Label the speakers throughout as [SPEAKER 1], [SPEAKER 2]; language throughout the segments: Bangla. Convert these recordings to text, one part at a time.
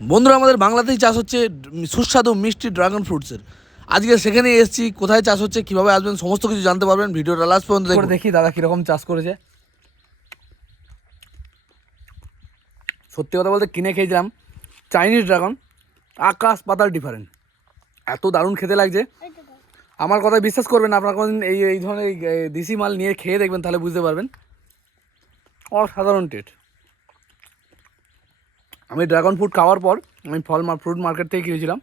[SPEAKER 1] বন্ধুরা আমাদের বাংলাতেই চাষ হচ্ছে সুস্বাদু মিষ্টি ড্রাগন ফ্রুটসের। আজকে সেখানে এসেছি কোথায় চাষ হচ্ছে কীভাবে আসবেন সমস্ত কিছু জানতে পারবেন। ভিডিওটা লাস্ট পর্যন্ত দেখুন। দেখি দাদা কীরকম চাষ করেছে। সত্যি কথা বলতে কিনে খেয়েছিলাম। চাইনিজ ড্রাগন আকাশ পাতাল ডিফারেন্ট এত দারুণ খেতে লাগছে। আমার কথা বিশ্বাস করবেন আপনারা কোনদিন এই এই ধরনের দেশি মাল নিয়ে খেয়ে দেখবেন তাহলে বুঝতে পারবেন। অসাধারণ টেট আমি ড্রাগন ফ্রুট খাওয়ার পর আমি ফল ফ্রুট মার্কেট থেকে কিনেছিলাম।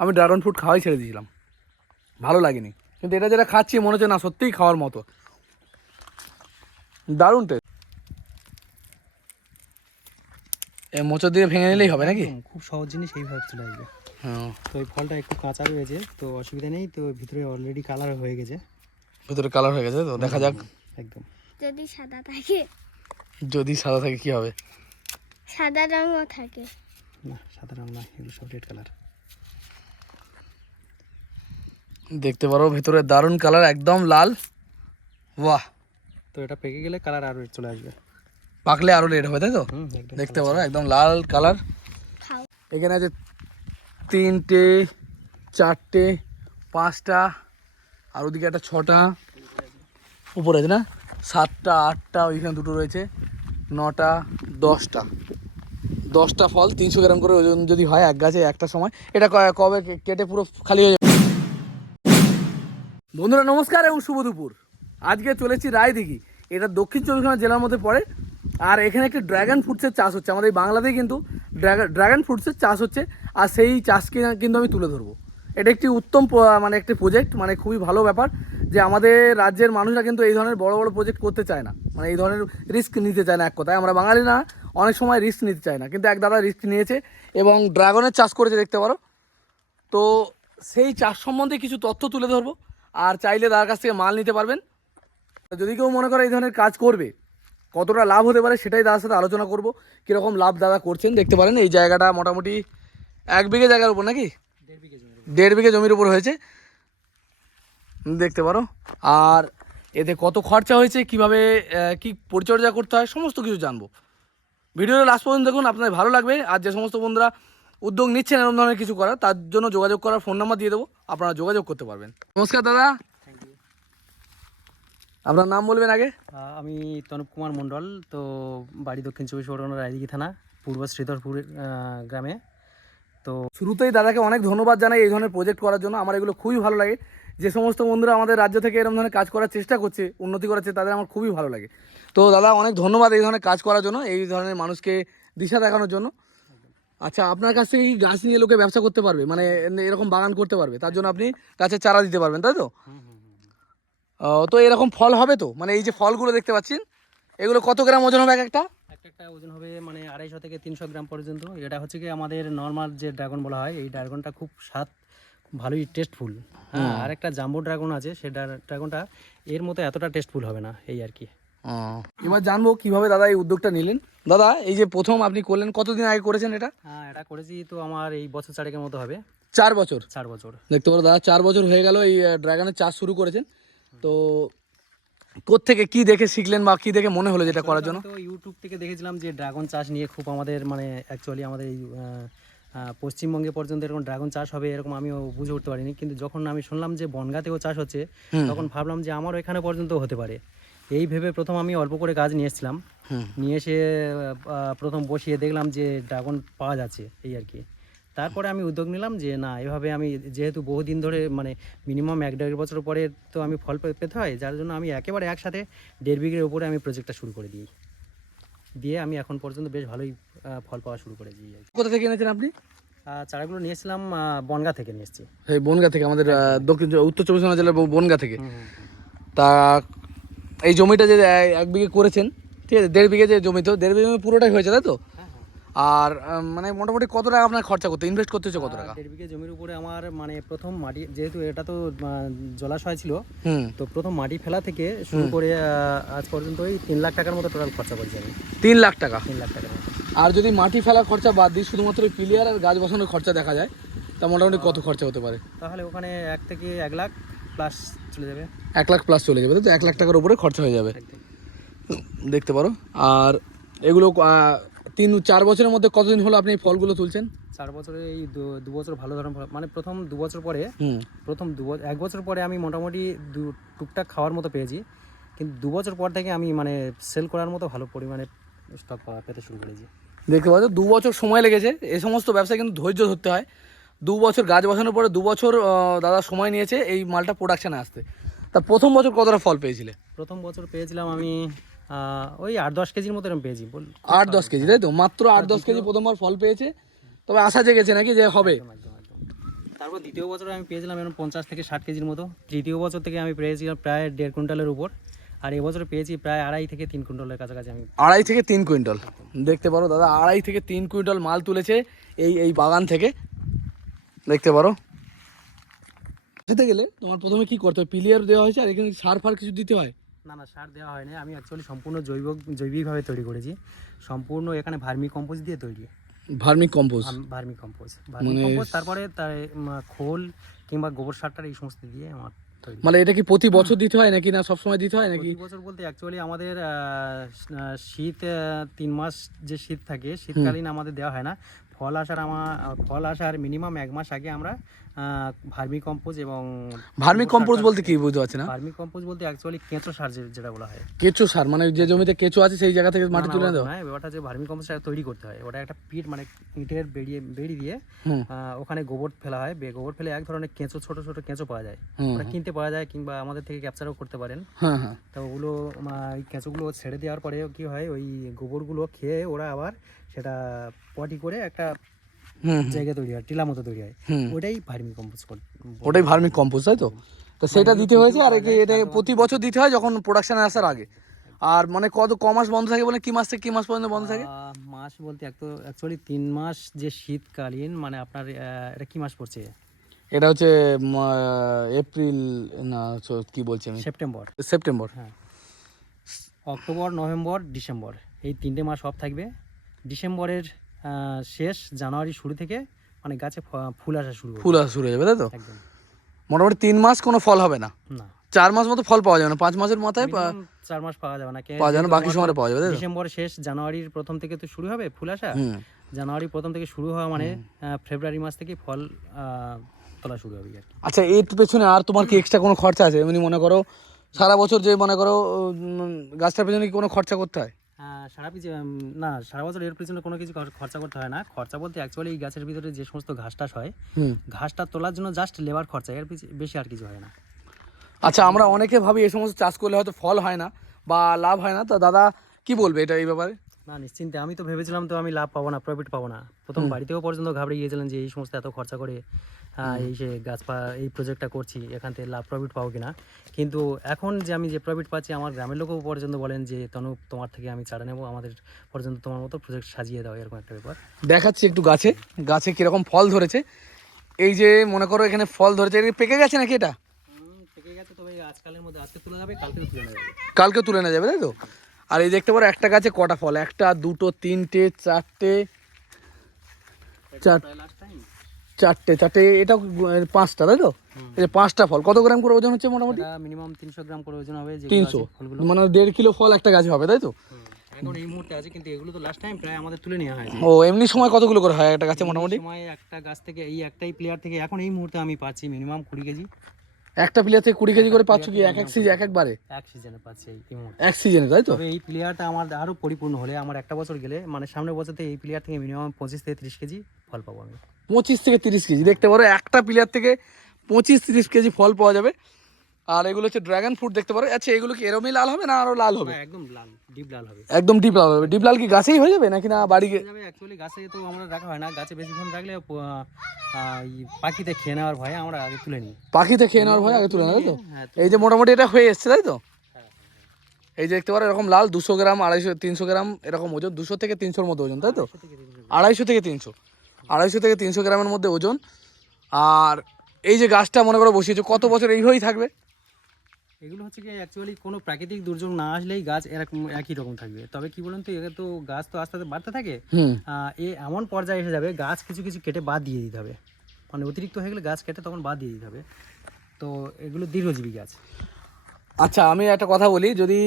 [SPEAKER 1] আমি ড্রাগন ফ্রুট খাওয়াই ছেড়ে দিয়েছিলাম। ভালো লাগেনি। কিন্তু এটা যেটা খাচ্ছি মনে হচ্ছে না সত্যিই খাওয়ার মতো। দারুণ টেস্ট এ মোচর দিয়ে ভেঙে নিলেই হবে নাকি?
[SPEAKER 2] খুব সহজ জিনিস এইভাবে চলে আসবে।
[SPEAKER 1] হ্যাঁ।
[SPEAKER 2] তো এই ফলটা একটু কাঁচা রয়েছে তো অসুবিধা নেই তো ভিতরে অলরেডি কালার হয়ে গেছে।
[SPEAKER 1] ভিতরে কালার হয়ে গেছে তো দেখা যাক।
[SPEAKER 2] একদম।
[SPEAKER 3] যদি সাদা থাকে।
[SPEAKER 1] যদি সাদা থাকে কি হবে?
[SPEAKER 3] সাদা রঙও থাকে।
[SPEAKER 2] না সাদা রং না এগুলো সব রেড কালার
[SPEAKER 1] দেখতে পারো ভেতরে দারুণ কালার একদম লাল। বাহ।
[SPEAKER 2] তো এটা পেকে গেলে কালার আরও চলে আসবে।
[SPEAKER 1] পাকলে আরও লেট হবে তাই তো? দেখতে পারো একদম লাল কালার এখানে আছে তিনটে চারটে পাঁচটা আর ওদিকে একটা ছটা। উপরে আছে না? সাতটা আটটা ওইখানে দুটো রয়েছে। নটা দশটা। দশটা ফল তিনশো গ্রাম করে ওজন যদি হয় এক গাছে একটা সময়, এটা কবে কেটে পুরো খালি হয়ে যাবে। বন্ধুরা, নমস্কার এবং শুভ দুপুর। আজকে চলেছি রায়দিঘি। এটা দক্ষিণ চব্বিশ পরগনা জেলার মধ্যে পড়ে। আর এখানে একটি ড্র্যাগন ফ্রুটসের চাষ হচ্ছে। আমাদের বাংলাতেই কিন্তু ড্র্যাগন ফ্রুটসের চাষ হচ্ছে। আর সেই চাষকে কিন্তু আমি তুলে ধরবো। এটা একটি উত্তম মানে একটি প্রজেক্ট মানে খুবই ভালো ব্যাপার যে আমাদের রাজ্যের মানুষরা কিন্তু এই ধরনের বড় বড় প্রজেক্ট করতে চায় না। মানে এই ধরনের রিস্ক নিতে চায় না এক কথায়। আমরা বাঙালি না অনেক সময় রিস্ক নিতে চায় না। কিন্তু এক দাদা রিস্ক নিয়েছে এবং ড্রাগনের চাষ করেছে দেখতে পারো। তো সেই চাষ সম্বন্ধে কিছু তথ্য তুলে ধরবো আর চাইলে তার কাছ থেকে মাল নিতে পারবেন। যদি কেউ মনে করে এই ধরনের কাজ করবে কতটা লাভ হতে পারে সেটাই দাদার সাথে আলোচনা করব। কীরকম লাভ দাদা করছেন দেখতে পারেন। এই জায়গাটা মোটামুটি এক বিঘে জায়গার উপর নাকি?
[SPEAKER 2] দেড় বিঘে
[SPEAKER 1] জমির উপর। হয়েছে। দেখতে পারো। আর এতে কত খরচা হয়েছে কীভাবে কি পরিচর্যা করতে হয় সমস্ত কিছু জানব। ভিডিওটা লাস্ট পর্যন্ত দেখুন আপনাদের ভালো লাগবে। আর যে সমস্ত বন্ধুরা উদ্যোগ নিচ্ছেন এরকম ধরনের কিছু করার তার জন্য যোগাযোগ করার ফোন নাম্বার দিয়ে দেবো। আপনারা যোগাযোগ করতে পারবেন। নমস্কার দাদা। আপনার নাম বলবেন আগে?
[SPEAKER 2] আমি তনুপ কুমার মণ্ডল তো বাড়ি দক্ষিণ চব্বিশ পরগনা রায়দিঘি থানা পূর্ব শ্রীধরপুর গ্রামে। তো
[SPEAKER 1] শুরুতেই দাদাকে অনেক ধন্যবাদ জানাই এই ধরনের প্রজেক্ট করার জন্য। আমার এগুলো খুবই ভালো লাগে। যে সমস্ত বন্ধুরা আমাদের রাজ্য থেকে এরকম ধরনের কাজ করার চেষ্টা করছে উন্নতি করাচ্ছে তাদের আমার খুবই ভালো লাগে। তো দাদা অনেক ধন্যবাদ এই ধরনের কাজ করার জন্য এই ধরনের মানুষকে দিশা দেখানোর জন্য। আচ্ছা আপনার কাছ থেকে কি গাছ নিয়ে লোকে ব্যবসা করতে পারবে? মানে এরকম বাগান করতে পারবে তার জন্য আপনি গাছের চারা দিতে পারবেন তাই তো? তো এরকম ফল হবে তো? মানে এই যে ফলগুলো দেখতে পাচ্ছেন এগুলো কত গ্রাম ওজন হবে এক একটা?
[SPEAKER 2] একটা একটা ওজন হবে মানে আড়াইশো থেকে তিনশো গ্রাম পর্যন্ত। এটা হচ্ছে কি আমাদের নর্মাল যে ড্রাগন বলা হয় এই ড্রাগনটা খুব স্বাদ ভালোই টেস্টফুল হ্যাঁ আর একটা জাম্বো ড্রাগন আছে সে ড্রাগনটা এর মতো এতটা টেস্টফুল হবে না এই আর কি।
[SPEAKER 1] এবার জানব কীভাবে দাদা এই উদ্যোগটা নিলেন। দাদা এই যে প্রথম আপনি করলেন কতদিন আগে করেছেন এটা?
[SPEAKER 2] হ্যাঁ এটা করেছি তো আমার এই বছর চারেকের মতো হবে।
[SPEAKER 1] চার বছর?
[SPEAKER 2] চার বছর।
[SPEAKER 1] দেখতে পারো দাদা চার বছর হয়ে গেল এই ড্রাগনের চাষ শুরু করেছেন। তো কোত্থেকে কি দেখে শিখলেন বা কি দেখে মনে হলো যেটা করার জন্য?
[SPEAKER 2] তো ইউটিউব থেকে দেখেছিলাম যে ড্রাগন চাষ নিয়ে খুব আমাদের মানে অ্যাকচুয়ালি আমাদের এই পশ্চিমবঙ্গে পর্যন্ত এরকম ড্রাগন চাষ হবে এরকম আমিও বুঝে উঠতে পারিনি। কিন্তু যখন আমি শুনলাম যে বনগাতেও চাষ হচ্ছে তখন ভাবলাম যে আমারও এখানে পর্যন্ত হতে পারে। এই ভেবে প্রথম আমি অল্প করে গাছ নিয়ে এসেছিলাম। নিয়ে এসে প্রথম বসিয়ে দেখলাম যে ড্রাগন পাওয়া যাচ্ছে এই আর কি। তারপরে আমি উদ্যোগ নিলাম যে না এভাবে আমি যেহেতু বহুদিন ধরে মানে মিনিমাম এক দেড় বছর পরে তো আমি ফল পেতে হয় যার জন্য আমি একেবারে একসাথে দেড় বিঘের উপরে আমি প্রজেক্টটা শুরু করে দিই। দিয়ে আমি এখন পর্যন্ত বেশ ভালোই ফল পাওয়া শুরু করে দিই আর
[SPEAKER 1] কোথা থেকে এনেছেন আপনি?
[SPEAKER 2] চারাগুলো নিয়েছিলাম বনগা থেকে নিয়ে এসেছি।
[SPEAKER 1] এই বনগা থেকে আমাদের দক্ষিণ উত্তর চব্বিশ পরগনা জেলার বনগা থেকে। তা এই জমিটা যে এক বিঘে করেছেন ঠিক আছে দেড় বিঘে যে জমি তো দেড় বিঘে পুরোটাই হয়েছে তাই তো? আর মানে মোটামুটি কত টাকা আপনার খরচা করতে ইনভেস্ট করতে হচ্ছে কত টাকা?
[SPEAKER 2] দেড় বিঘে জমির উপরে আমার মানে প্রথম মাটি যেহেতু এটা তো জলাশয় ছিল তো প্রথম মাটি ফেলা থেকে শুরু করে আজ পর্যন্ত ওই তিন লাখ টাকার মতো টোটাল খরচা করেছি আমি।
[SPEAKER 1] তিন লাখ টাকা।
[SPEAKER 2] তিন লাখ মতো।
[SPEAKER 1] আর যদি মাটি ফেলার খরচা বাদ দিই শুধুমাত্র ক্লিয়ার আর গাছ বসানোর খরচা দেখা যায় তা মোটামুটি কত খরচা হতে পারে?
[SPEAKER 2] তাহলে ওখানে এক থেকে এক লাখ প্লাস চলে যাবে।
[SPEAKER 1] এক লাখ প্লাস চলে যাবে তো? এক লাখ টাকার উপরে খরচা হয়ে যাবে। দেখতে পারো। আর এগুলো তিন চার বছরের মধ্যে কতদিন হলো আপনি এই ফলগুলো তুলছেন?
[SPEAKER 2] চার বছরে এই দু- বছর ভালো ধরনের ফল- মানে প্রথম দু বছর পরে প্রথম দু বছর এক বছর পরে আমি মোটামুটি দু টুকটাক খাওয়ার মতো পেয়েছি। কিন্তু দু বছর পর থেকে আমি মানে সেল করার মতো ভালো পরিমাণে স্টক পেতে শুরু করেছি।
[SPEAKER 1] দেখতে পাচ্ছ দু বছর সময় লেগেছে। এই সমস্ত ব্যবসায় কিন্তু ধৈর্য ধরতে হয়। দু বছর গাছ বসানোর পরে দু বছর দাদা সময় নিয়েছে এই মালটা প্রোডাকশানে আসতে। তা প্রথম বছর কতটা ফল পেয়েছিলে?
[SPEAKER 2] প্রথম বছর পেয়েছিলাম আমি ওই আট দশ কেজির মতো এরকম পেয়েছি বল
[SPEAKER 1] আট দশ কেজি তাই তো? মাত্র আট দশ কেজি প্রথমবার ফল পেয়েছে। তবে আশা জেগেছে নাকি যে হবে।
[SPEAKER 2] তারপর দ্বিতীয় বছর আমি পেয়েছিলাম এরকম পঞ্চাশ থেকে ষাট কেজির মতো। তৃতীয় বছর থেকে আমি পেয়েছিলাম প্রায় দেড় কুইন্টালের উপর। আর এবছর পেয়েছি প্রায় আড়াই থেকে তিন কুইন্টালের কাছাকাছি আমি।
[SPEAKER 1] আড়াই থেকে তিন কুইন্টাল। দেখতে পারো দাদা আড়াই থেকে তিন কুইন্টাল মাল তুলেছে এই এই বাগান থেকে। দেখতে পারো। যেতে গেলে তোমার প্রথমে কি করতে হয় পিলিয়ার দেওয়া হয়েছে আর এখানে সার ফার কিছু দিতে হয়?
[SPEAKER 2] না না সার দেওয়া হয়নি। আমি অ্যাকচুয়ালি সম্পূর্ণ জৈব জৈবিকভাবে তৈরি করেছি। সম্পূর্ণ এখানে ভার্মি কম্পোজ দিয়ে তৈরি।
[SPEAKER 1] ভার্মিক কম্পোজ
[SPEAKER 2] ভার্মি কম্পোজ ভার্মি
[SPEAKER 1] মানে-
[SPEAKER 2] কম্পোজ তারপরে তার খোল কিংবা গোবর সারটার এই সমস্ত দিয়ে আমার
[SPEAKER 1] মানে এটা কি প্রতি বছর দিতে হয় নাকি না সবসময় দিতে হয় নাকি?
[SPEAKER 2] বছর বলতে অ্যাকচুয়ালি আমাদের শীত তিন মাস যে শীত থাকে শীতকালীন আমাদের দেওয়া হয় না। ফল আসার আমার ফল আসার মিনিমাম এক মাস আগে আমরা ভার্মি কম্পোজ এবং
[SPEAKER 1] ভার্মিক কম্পোজ বলতে কি বুঝতে পারছি না?
[SPEAKER 2] ভার্মি কম্পোজ বলতে অ্যাকচুয়ালি কেঁচো সার যেটা বলা হয়।
[SPEAKER 1] কেঁচো সার মানে যে জমিতে কেঁচো আছে সেই জায়গা থেকে মাটি তুলে
[SPEAKER 2] ওটা
[SPEAKER 1] দাও
[SPEAKER 2] নয়, ওটা যে ভার্মি কম্পোস্ট তৈরি করতে হয় ওটা একটা পিট মানে ইটের বেরিয়ে বেরিয়ে দিয়ে ওখানে গোবর ফেলা হয় বে- গোবর ফেলে এক ধরনের কেঁচো ছোট ছোট কেঁচো পাওয়া যায়। ওটা কিনতে পাওয়া যায় কিংবা আমাদের থেকে ক্যাপচারও করতে পারেন।
[SPEAKER 1] হ্যাঁ হ্যাঁ।
[SPEAKER 2] তো ওগুলো কেঁচোগুলো ছেড়ে দেওয়ার পরে কি হয় ওই গোবরগুলো খেয়ে ওরা আবার সেটা পটি করে একটা জায়গা তৈরি হয় টিলা মতো তৈরি হয়। ওটাই ভার্মি কম্পোস্ট
[SPEAKER 1] ওটাই ভার্মিক কম্পোজ তাই তো? তো সেটা দিতে হয়েছে আর এটা প্রতি বছর দিতে হয় যখন প্রোডাকশনে আসার আগে। আর মানে কত ক মাস বন্ধ থাকে বলে? কি মাস থেকে কি মাস পর্যন্ত বন্ধ থাকে?
[SPEAKER 2] মাস বলতে এক তো অ্যাকচুয়ালি তিন মাস যে শীতকালীন মানে আপনার এটা কি মাস পড়ছে?
[SPEAKER 1] এটা হচ্ছে এপ্রিল না কি বলছি আমি?
[SPEAKER 2] সেপ্টেম্বর।
[SPEAKER 1] সেপ্টেম্বর।
[SPEAKER 2] হ্যাঁ। অক্টোবর নভেম্বর ডিসেম্বর এই তিনটে মাস অফ থাকবে। ডিসেম্বরের শেষ জানুয়ারি শুরু থেকে মানে গাছে ফুল আসা শুরু
[SPEAKER 1] ফুল আসা শুরু হয়ে যাবে তাই তো?
[SPEAKER 2] একদম।
[SPEAKER 1] মোটামুটি তিন মাস কোনো ফল হবে না।
[SPEAKER 2] না।
[SPEAKER 1] চার মাস মতো ফল পাওয়া যাবে না পাঁচ মাসের মাথায়
[SPEAKER 2] চার মাস পাওয়া যাবে না
[SPEAKER 1] পাওয়া যাবে বাকি সময় পাওয়া যাবে
[SPEAKER 2] ডিসেম্বর শেষ জানুয়ারির প্রথম থেকে তো শুরু হবে ফুল আসা। জানুয়ারি প্রথম থেকে শুরু হওয়া মানে ফেব্রুয়ারি মাস থেকে ফল আহ, তোলা শুরু হবে আর
[SPEAKER 1] আচ্ছা এর পেছনে আর তোমার কি এক্সট্রা কোনো খরচা আছে? এমনি মনে করো সারা বছর যে মনে করো গাছটার পেছনে কি কোনো খরচা করতে হয়?
[SPEAKER 2] সারা পিছিয়ে না সারা বছর এর পিছনে কোনো কিছু খরচা করতে হয় না। খরচা বলতে অ্যাকচুয়ালি এই গাছের ভিতরে যে সমস্ত ঘাস টাস হয় ঘাসটা তোলার জন্য জাস্ট লেবার খরচা এর পিছিয়ে বেশি আর কিছু হয় না।
[SPEAKER 1] আচ্ছা আমরা অনেকে ভাবি এই সমস্ত চাষ করলে হয়তো ফল হয় না বা লাভ হয় না। তো দাদা কি বলবে এটা এই ব্যাপারে?
[SPEAKER 2] না নিশ্চিন্তে। আমি তো ভেবেছিলাম তো আমি লাভ পাবো না প্রফিট পাবো না। প্রথম বাড়িতেও পর্যন্ত ঘাবড়ে গিয়েছিলেন যে এই সমস্ত এত খরচা করে এই যে গাছপা এই প্রজেক্টটা করছি এখান থেকে লাভ প্রফিট পাবো কিনা? কিন্তু এখন যে আমি যে প্রফিট পাচ্ছি আমার গ্রামের লোকও পর্যন্ত বলেন যে তনু তোমার থেকে আমি চারা নেব আমাদের পর্যন্ত তোমার মতো প্রজেক্ট সাজিয়ে দাও এরকম একটা ব্যাপার।
[SPEAKER 1] দেখাচ্ছি একটু গাছে। গাছে কীরকম ফল ধরেছে। এই যে মনে করো এখানে ফল ধরেছে পেকে গেছে নাকি এটা?
[SPEAKER 2] থেকে গেছে তবে আজকালের মধ্যে আজকে তুলে যাবে কালকে তুলে নেবে।
[SPEAKER 1] কালকে তুলে নেওয়া যাবে তাই তো? আর এই দেখতে পারো একটা গাছে কটা ফল? একটা দুটো তিনটে চারটে চারটে চারটে এটা পাঁচটা তাই তো? এই পাঁচটা ফল। কত গ্রাম করে ওজন হচ্ছে মোটামুটি?
[SPEAKER 2] মিনিমাম তিনশো গ্রাম করে ওজন হবে
[SPEAKER 1] তিনশো। মানে দেড় কিলো ফল একটা গাছে হবে তাই তো?
[SPEAKER 2] এখন এই মুহূর্তে আছে কিন্তু এগুলো তো লাস্ট টাইম প্রায় আমাদের তুলে নেওয়া হয়েছে।
[SPEAKER 1] ও এমনি সময় কতগুলো করে হয় একটা গাছে মোটামুটি?
[SPEAKER 2] সময় একটা গাছ থেকে এই একটাই প্লেয়ার থেকে এখন এই মুহূর্তে আমি পাচ্ছি মিনিমাম কুড়ি কেজি।
[SPEAKER 1] একটা প্লেয়ার থেকে কুড়ি কেজি করে পাচ্ছ কি? এক এক সিজন এক একবারে?
[SPEAKER 2] এক সিজনে পাচ্ছি এই মুহূর্তে।
[SPEAKER 1] এক সিজনে তাই তো?
[SPEAKER 2] এই প্লেয়ারটা আমার আরও পরিপূর্ণ হলে আমার একটা বছর গেলে মানে সামনের বছর থেকে এই প্লেয়ার থেকে মিনিমাম পঁচিশ থেকে তিরিশ কেজি ফল পাবো আমি।
[SPEAKER 1] পঁচিশ থেকে তিরিশ কেজি। দেখতে পারো একটা প্লেয়ার থেকে পঁচিশ তিরিশ কেজি ফল পাওয়া যাবে। আর এগুলো হচ্ছে ড্রাগন ফ্রুট দেখতে পারো। আচ্ছা এগুলো কি এরমই লাল হবে না আরও লাল হবে?
[SPEAKER 2] একদম লাল ডিপ লাল হবে।
[SPEAKER 1] একদম ডিপ লাল হবে। ডিপ লাল কি গাছেই হয়ে যাবে নাকি না বাড়ি
[SPEAKER 2] যাবে অ্যাকচুয়ালি গাছে তো আমরা রাখা হয় না। গাছে বেশিক্ষণ রাখলে এই পাখিতে খেয়ে নেওয়ার ভয়ে আমরা আগে তুলে নিই।
[SPEAKER 1] পাখিতে খেয়ে নেওয়ার ভয় আগে তুলে নেবে তো?
[SPEAKER 2] হ্যাঁ
[SPEAKER 1] এই যে মোটামুটি এটা হয়ে এসছে তাই তো?
[SPEAKER 2] হ্যাঁ।
[SPEAKER 1] এই যে দেখতে পারো এরকম লাল দুশো গ্রাম আড়াইশো তিনশো গ্রাম এরকম ওজন দুশো থেকে তিনশোর মধ্যে ওজন তাই তো। আড়াইশো থেকে তিনশো আড়াইশো থেকে তিনশো। গ্রামের মধ্যে ওজন। আর এই যে গাছটা মনে করো বসিয়েছো কত বছর এইভাবেই থাকবে?
[SPEAKER 2] এগুলো হচ্ছে কি অ্যাকচুয়ালি কোনো প্রাকৃতিক দুর্যোগ না আসলেই গাছ এরকম একই রকম থাকবে। তবে কি বলুন তো একে তো গাছ তো আস্তে আস্তে বাড়তে থাকে এ এমন পর্যায়ে এসে যাবে গাছ কিছু কিছু কেটে বাদ দিয়ে দিতে হবে। মানে অতিরিক্ত হয়ে গেলে গাছ কেটে তখন বাদ দিয়ে দিতে হবে। তো এগুলো দীর্ঘজীবী গাছ।
[SPEAKER 1] আচ্ছা আমি একটা কথা বলি যদি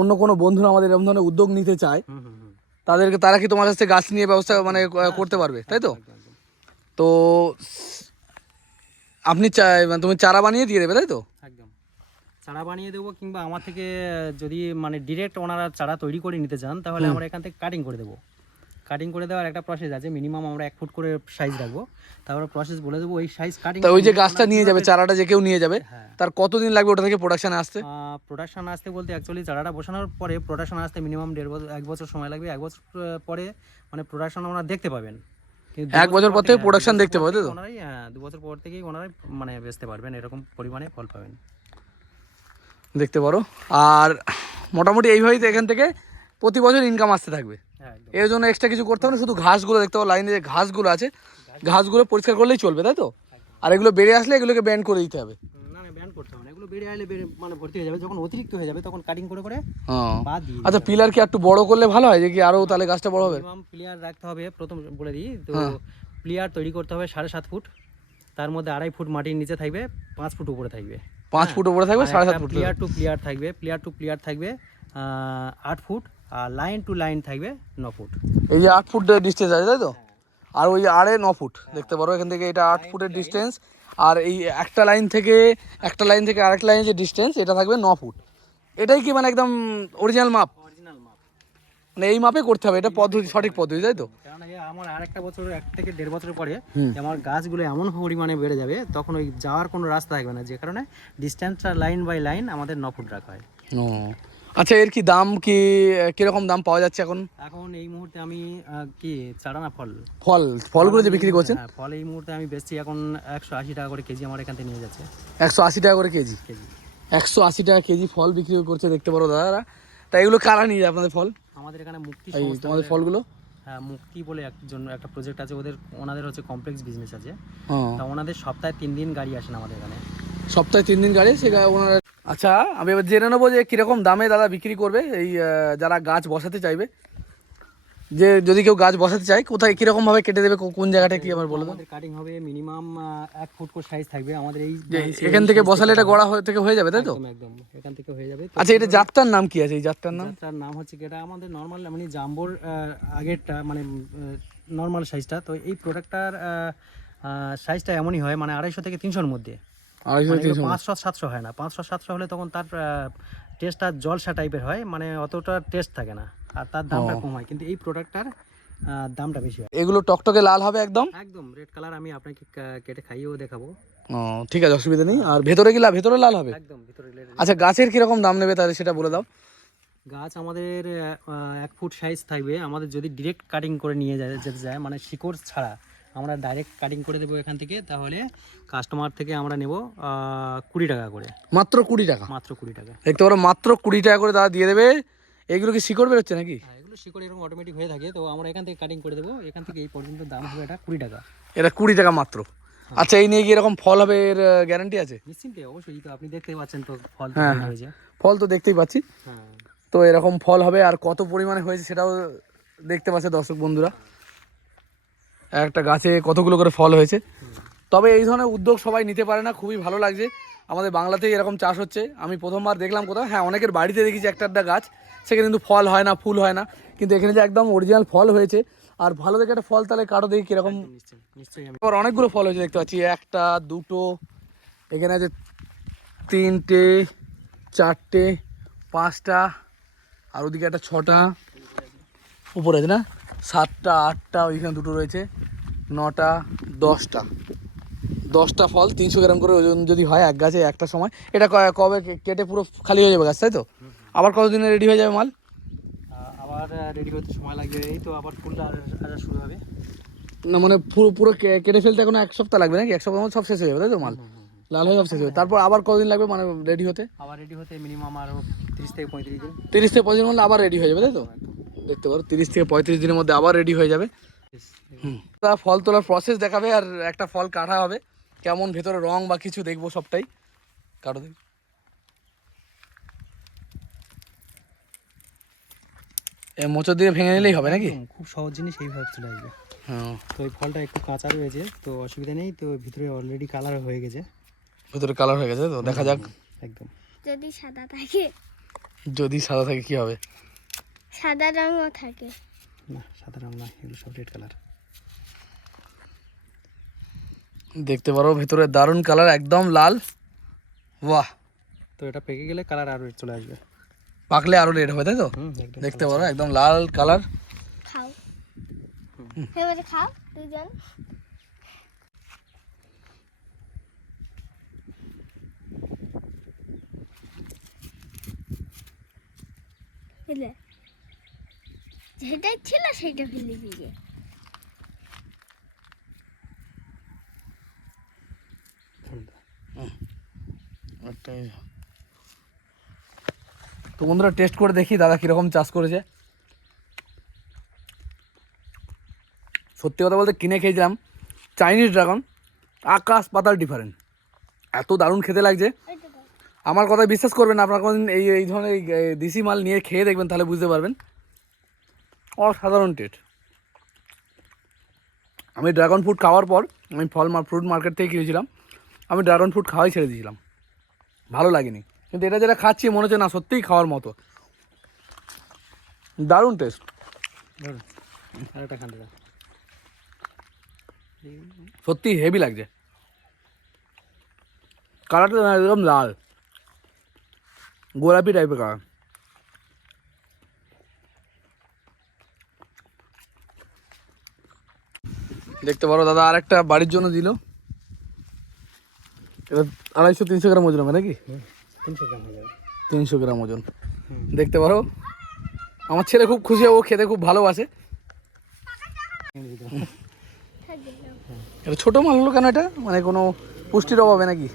[SPEAKER 1] অন্য কোনো বন্ধুরা আমাদের এরকম ধরনের উদ্যোগ নিতে চায় তাদেরকে তারা কি তোমার কাছ গাছ নিয়ে ব্যবস্থা মানে করতে পারবে তাই তো। তো আপনি মানে তুমি চারা বানিয়ে দিয়ে দেবে তাই তো?
[SPEAKER 2] একদম চারা বানিয়ে দেবো কিংবা আমার থেকে যদি মানে ডিরেক্ট ওনারা চারা তৈরি করে নিতে চান তাহলে আমরা এখান থেকে কাটিং করে দেবো। কাটিং করে দেওয়ার একটা প্রসেস আছে মিনিমাম আমরা এক ফুট করে সাইজ রাখব। তারপরে প্রসেস বলে দেবো ওই সাইজ কাটিং
[SPEAKER 1] ওই যে গাছটা নিয়ে যাবে চারাটা যে কেউ নিয়ে যাবে
[SPEAKER 2] হ্যাঁ।
[SPEAKER 1] তার কতদিন লাগবে ওটা থেকে প্রোডাকশনে আসতে?
[SPEAKER 2] প্রোডাকশন আসতে বলতে অ্যাকচুয়ালি চারাটা বসানোর পরে প্রোডাকশন আসতে মিনিমাম দেড় বছর এক বছর সময় লাগবে। এক বছর পরে মানে প্রোডাকশন ওনারা দেখতে পাবেন। কিন্তু
[SPEAKER 1] এক বছর পর থেকে
[SPEAKER 2] বছর
[SPEAKER 1] দেখতে পাবে, তো?
[SPEAKER 2] ওনারাই হ্যাঁ দু বছর পর থেকেই ওনারাই মানে বেচতে পারবেন এরকম পরিমাণে ফল পাবেন।
[SPEAKER 1] দেখতে পারো। আর মোটামুটি এইভাবেই তো এখান থেকে প্রতি বছর ইনকাম আসতে থাকবে।
[SPEAKER 2] হ্যাঁ
[SPEAKER 1] এর জন্য এক্সট্রা কিছু করতে হবে না শুধু ঘাসগুলো দেখতে পাবো লাইনে যে ঘাসগুলো আছে ঘাসগুলো। পরিষ্কার করলেই চলবে তাই তো? আর এগুলো বেড়ে আসলে এগুলোকে ব্যান্ড করে দিতে হবে। আচ্ছা পিলার কি একটু বড় করলে ভালো হয়? যে কি আরও তাহলে গাছটা বড় হবে?
[SPEAKER 2] প্লেয়ার রাখতে হবে প্রথম বলে দিই। তো। প্লেয়ার তৈরি করতে হবে সাড়ে সাত ফুট। তার মধ্যে আড়াই ফুট মাটির নিচে থাকবে পাঁচ ফুট উপরে থাকবে।
[SPEAKER 1] পাঁচ ফুট উপরে থাকবে সাড়ে সাত ফুট
[SPEAKER 2] প্লেয়ার টু প্লেয়ার থাকবে প্লেয়ার টু প্লেয়ার থাকবে আট ফুট আর লাইন টু লাইন থাকবে ন ফুট।
[SPEAKER 1] এই যে আট ফুট ডিস্টেন্স আছে তাই তো? আর ওই আড়ে ন ফুট দেখতে পারো এখান থেকে এটা আট ফুটের ডিস্টেন্স আর এই একটা লাইন থেকে একটা লাইন থেকে আরেকটা লাইনের যে ডিস্টেন্স এটা থাকবে ন ফুট। এটাই কি মানে একদম অরিজিনাল মাপ
[SPEAKER 2] অরিজিনাল মাপ
[SPEAKER 1] মানে এই মাপে করতে হবে এটা পদ্ধতি সঠিক পদ্ধতি তাই তো?
[SPEAKER 2] কারণ আমার আরেকটা বছর এক থেকে দেড় বছর পরে আমার গাছগুলো এমন পরিমাণে বেড়ে যাবে তখন ওই যাওয়ার কোনো রাস্তা থাকবে না যে কারণে ডিস্টেন্সটা লাইন বাই লাইন আমাদের ন ফুট রাখা হয়।
[SPEAKER 1] ও আচ্ছা এর কি দাম কি কীরকম দাম পাওয়া যাচ্ছে এখন?
[SPEAKER 2] এখন এই মুহূর্তে আমি কি চারা না ফল।
[SPEAKER 1] ফল ফলগুলো যে বিক্রি করছেন?
[SPEAKER 2] হ্যাঁ ফল এই মুহূর্তে আমি বেচছি এখন একশো আশি টাকা করে কেজি আমার এখান থেকে নিয়ে যাচ্ছে।
[SPEAKER 1] একশো আশি টাকা করে কেজি?
[SPEAKER 2] কেজি।
[SPEAKER 1] একশো আশি টাকা কেজি ফল বিক্রি করছে দেখতে পারো দাদারা। তা এগুলো কারা নিয়ে যায় আপনাদের ফল?
[SPEAKER 2] আমাদের এখানে মুক্তি
[SPEAKER 1] তোমাদের ফলগুলো?
[SPEAKER 2] হ্যাঁ মুক্তি বলে একজন একটা প্রজেক্ট আছে ওদের ওনাদের হচ্ছে কমপ্লেক্স বিজনেস আছে।
[SPEAKER 1] হ্যাঁ
[SPEAKER 2] তা ওনাদের সপ্তাহে তিন দিন গাড়ি আসেন আমাদের এখানে।
[SPEAKER 1] সপ্তাহে তিন দিন গাড়ি সে গা- ওনারা আচ্ছা আমি এবার জেনে নেব যে কীরকম দামে দাদা বিক্রি করবে এই আহ, যারা গাছ বসাতে চাইবে। যে যদি কেউ গাছ বসাতে চায় কোথায় কীরকম ভাবে কেটে দেবে কোন জায়গাটা কি আমার বলে দাও।
[SPEAKER 2] কাটিং হবে মিনিমাম এক ফুট করে সাইজ থাকবে। আমাদের এই
[SPEAKER 1] এখান থেকে বসালে এটা গড়া হয়ে- থেকে হয়ে যাবে তাই তো?
[SPEAKER 2] একদম এখান থেকে হয়ে যাবে।
[SPEAKER 1] আচ্ছা এটা জাতটার নাম কি আছে? এই জাতটার নাম?
[SPEAKER 2] তার নাম হচ্ছে কি এটা আমাদের নর্মাল মানে জাম্বোর আগেরটা মানে নর্মাল সাইজটা তো এই প্রোডাক্টটার সাইজটা এমনই হয় মানে আড়াইশো থেকে তিনশোর মধ্যে। মানে পাঁচশো সাতশো হয় না। পাঁচশো সাতশো হলে তখন তার টেস্টটা জলসা টাইপের হয় মানে অতটা টেস্ট থাকে না। আর তার দামটা কম হয় কিন্তু এই প্রোডাক্টটার দামটা বেশি হয়।
[SPEAKER 1] এগুলো টকটকে লাল হবে একদম?
[SPEAKER 2] একদম রেড কালার আমি আপনাকে কেটে খাইয়েও দেখাবো।
[SPEAKER 1] ও ঠিক আছে অসুবিধা নেই। আর ভেতরে কি লাল ভেতরে লাল হবে?
[SPEAKER 2] একদম ভিতরে
[SPEAKER 1] আচ্ছা গাছের কীরকম দাম নেবে তাহলে সেটা বলে দাও।
[SPEAKER 2] গাছ আমাদের এক ফুট সাইজ থাকবে। আমাদের যদি ডিরেক্ট কাটিং করে নিয়ে যায় যেতে যায় মানে শিকড় ছাড়া আমরা ডাইরেক্ট কাটিং করে দেবো এখান থেকে তাহলে কাস্টমার থেকে আমরা নেব কুড়ি টাকা করে।
[SPEAKER 1] মাত্র কুড়ি টাকা?
[SPEAKER 2] মাত্র কুড়ি টাকা।
[SPEAKER 1] দেখতে পারো মাত্র কুড়ি টাকা করে দাদা দিয়ে দেবে। এগুলো কি শিকড় বেরোচ্ছে নাকি?
[SPEAKER 2] হ্যাঁ এগুলো শিকড় এরকম অটোমেটিক হয়ে থাকে তো আমরা এখান থেকে কাটিং করে দেবো। এখান থেকে এই পর্যন্ত দাম হবে এটা কুড়ি টাকা।
[SPEAKER 1] এটা কুড়ি টাকা মাত্র। আচ্ছা এই নিয়ে কি এরকম ফল হবে এর গ্যারান্টি আছে?
[SPEAKER 2] নিশ্চিন্তে অবশ্যই তো আপনি দেখতে পাচ্ছেন তো ফল
[SPEAKER 1] হ্যাঁ, হ্যাঁ।
[SPEAKER 2] হয়েছে
[SPEAKER 1] ফল তো দেখতেই পাচ্ছি।
[SPEAKER 2] হ্যাঁ।
[SPEAKER 1] তো এরকম ফল হবে আর কত পরিমাণে হয়েছে সেটাও দেখতে পাচ্ছে দর্শক বন্ধুরা। একটা গাছে কতগুলো করে ফল হয়েছে। তবে এই ধরনের উদ্যোগ সবাই নিতে পারে না খুবই ভালো লাগছে। আমাদের বাংলাতেই এরকম চাষ হচ্ছে। আমি প্রথমবার দেখলাম কোথাও। হ্যাঁ অনেকের বাড়িতে দেখেছি একটা একটা গাছ। সেখানে কিন্তু ফল হয় না ফুল হয় না। কিন্তু এখানে যে একদম অরিজিনাল ফল হয়েছে আর ভালো দেখে একটা ফল তাহলে কাটো দেখি কীরকম? আবার অনেকগুলো ফল হয়েছে দেখতে পাচ্ছি। একটা দুটো এখানে আছে তিনটে চারটে পাঁচটা আর ওদিকে একটা ছটা উপরে আছে না? সাতটা আটটা ওইখানে দুটো রয়েছে নটা দশটা। দশটা ফল তিনশো গ্রাম করে ওজন যদি হয় এক গাছে একটা সময় এটা কবে কেটে পুরো খালি হয়ে যাবে গাছ তাই তো? আবার কতদিনে রেডি হয়ে যাবে মাল?
[SPEAKER 2] আবার রেডি হতে সময় লাগবে। এই তো আবার ফুলটা আসা শুরু হবে।
[SPEAKER 1] না মানে পুরো পুরো কেটে ফেলতে এখন এক সপ্তাহ লাগবে নাকি? এক সপ্তাহ সব শেষ হয়ে যাবে তাই তো মাল? লাল হয়ে সব শেষ হবে তারপর আবার কতদিন লাগবে মানে রেডি হতে?
[SPEAKER 2] আবার রেডি হতে মিনিমাম আরও তিরিশ থেকে পঁয়ত্রিশ দিন।
[SPEAKER 1] তিরিশ থেকে পঁয়ত্রিশ মধ্যে আবার রেডি হয়ে যাবে তাই তো? দেখতে পারো তিরিশ থেকে পঁয়ত্রিশ দিনের মধ্যে আবার রেডি হয়ে যাবে। হুম। তা ফল তোলার প্রসেস দেখাবে আর একটা ফল কাটা হবে। কেমন ভেতরে রং বা কিছু দেখব সবটাই। কাটো দেখি মোচর দিয়ে ভেঙে নিলেই হবে নাকি?
[SPEAKER 2] খুব সহজ জিনিস এইভাবে চলে আসবে।
[SPEAKER 1] হ্যাঁ।
[SPEAKER 2] তো এই ফলটা একটু কাঁচা রয়েছে তো অসুবিধা নেই তো ভিতরে অলরেডি কালার হয়ে গেছে।
[SPEAKER 1] ভিতরে কালার হয়ে গেছে তো দেখা যাক।
[SPEAKER 2] একদম।
[SPEAKER 3] যদি সাদা থাকে।
[SPEAKER 1] যদি সাদা থাকে কি হবে?
[SPEAKER 3] সাদা রঙও থাকে।
[SPEAKER 2] না সাদা রং না এগুলো সব রেড কালার
[SPEAKER 1] দেখতে পারো ভেতরে দারুণ কালার একদম লাল। বাহ!
[SPEAKER 2] তো এটা পেকে গেলে কালার আরও চলে আসবে।
[SPEAKER 1] পাকলে আরও রেড হবে তাই তো?
[SPEAKER 2] হুম একদম
[SPEAKER 1] দেখতে পারো একদম লাল কালার
[SPEAKER 3] খাও। এবারে খাও দুজন বুঝলে? যেটাই ছিল সেটা ফেলে দিয়ে
[SPEAKER 1] তো বন্ধুরা টেস্ট করে দেখি দাদা কীরকম চাষ করেছে। সত্যি কথা বলতে কিনে খেয়েছিলাম। চাইনিজ ড্রাগন আকাশ পাতাল ডিফারেন্ট এত দারুণ খেতে লাগছে। আমার কথা বিশ্বাস করবেন আপনারা কোনদিন এই এই ধরনের দেশি মাল নিয়ে খেয়ে দেখবেন, তাহলে বুঝতে পারবেন। অসাধারণ টেস্ট আমি ড্রাগন ফ্রুট খাওয়ার পর, আমি ফল ফ্রুট মার্কেট থেকে কিনেছিলাম। আমি ড্রাগন ফ্রুট খাওয়াই ছেড়ে দিয়েছিলাম। ভালো লাগেনি। কিন্তু এটা যেটা খাচ্ছি, মনে হচ্ছে না সত্যিই খাওয়ার মতো। দারুণ টেস্ট সত্যি হেভি লাগছে। কালারটা একদম লাল। গোলাপি টাইপের কালার দেখতে পারো দাদা আর একটা বাড়ির জন্য দিল। এটা আড়াইশো, তিনশো গ্রাম ওজন হবে নাকি?
[SPEAKER 2] তিনশো গ্রাম হয়ে যাবে।
[SPEAKER 1] তিনশো গ্রাম ওজন। দেখতে পারো? আমার ছেলে খুব খুশি ও খেতে খুব ভালোবাসে। এটা ছোটো মাল হলো কেন এটা? মানে কোনো পুষ্টির অভাবে নাকি?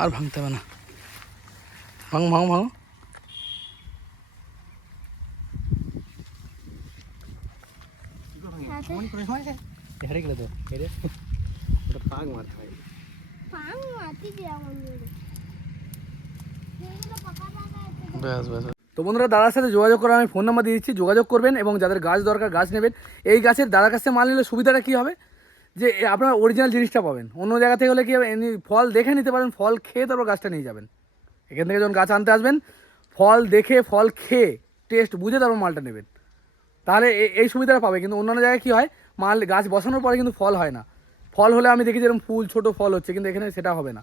[SPEAKER 1] আর ভাঙতে হবে না। ভাঙ ভাঙ ভাঙ।
[SPEAKER 3] সাথে
[SPEAKER 2] হেরে গেলে তো হেরে মারতে হয়
[SPEAKER 1] ব্যাস ব্যাস। তো বন্ধুরা দাদার সাথে যোগাযোগ করার আমি ফোন নাম্বার দিয়ে দিচ্ছি যোগাযোগ করবেন এবং যাদের গাছ দরকার গাছ নেবেন এই গাছের দাদার কাছে মাল নিলে সুবিধাটা কী হবে? যে আপনার অরিজিনাল জিনিসটা পাবেন। অন্য জায়গা থেকে হলে কী হবে? এমনি ফল দেখে নিতে পারেন ফল খেয়ে তারপর গাছটা নিয়ে যাবেন। এখান থেকে যখন গাছ আনতে আসবেন ফল দেখে ফল খেয়ে টেস্ট বুঝে তারপর মালটা নেবেন। তাহলে এ- এই সুবিধাটা পাবে। কিন্তু অন্যান্য জায়গায় কী হয়? মাল গাছ বসানোর পরে কিন্তু ফল হয় না। ফল হলে আমি দেখি যেরকম ফুল ছোট ফল হচ্ছে কিন্তু এখানে সেটা হবে না।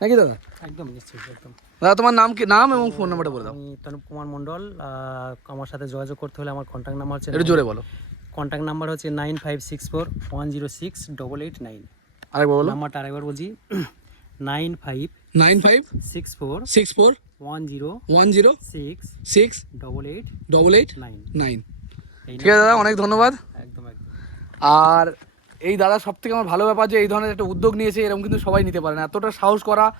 [SPEAKER 1] নাকি দাদা?
[SPEAKER 2] একদম নিশ্চয়ই একদম।
[SPEAKER 1] দাদা তোমার নাম কি? নাম এবং ফোন নাম্বারটা বলে দাও।
[SPEAKER 2] আমি তনুপ কুমার মণ্ডল আমার সাথে যোগাযোগ করতে হলে আমার কন্ট্যাক্ট নাম্বার হচ্ছে
[SPEAKER 1] একটু জোরে বলো।
[SPEAKER 2] কন্ট্যাক্ট নাম্বার হচ্ছে nine five six four one zero six double eight nine
[SPEAKER 1] আরেকবার বলো।
[SPEAKER 2] নাম্বারটা আরেকবার বলছি। Nine five
[SPEAKER 1] nine five
[SPEAKER 2] six four
[SPEAKER 1] six four
[SPEAKER 2] one zero
[SPEAKER 1] one zero
[SPEAKER 2] six
[SPEAKER 1] six
[SPEAKER 2] double eight
[SPEAKER 1] double eight
[SPEAKER 2] nine
[SPEAKER 1] nine ঠিক আছে দাদা অনেক ধন্যবাদ।
[SPEAKER 2] একদম একদম।
[SPEAKER 1] আর এই দাদা সব থেকে আমার ভালো ব্যাপার যে এই ধরনের একটা উদ্যোগ নিয়েছে এরকম কিন্তু সবাই নিতে পারে না। এতটা সাহস করা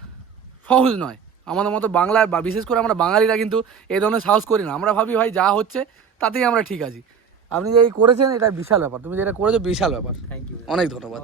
[SPEAKER 1] সহজ নয়। আমাদের মতো বাংলায় বা বিশেষ করে আমরা বাঙালিরা কিন্তু এই ধরনের সাহস করি না। আমরা ভাবি ভাই যা হচ্ছে তাতেই আমরা ঠিক আছি। আপনি যে এই করেছেন এটা বিশাল ব্যাপার। তুমি যেটা করেছ বিশাল ব্যাপার।
[SPEAKER 2] থ্যাংক ইউ
[SPEAKER 1] অনেক ধন্যবাদ।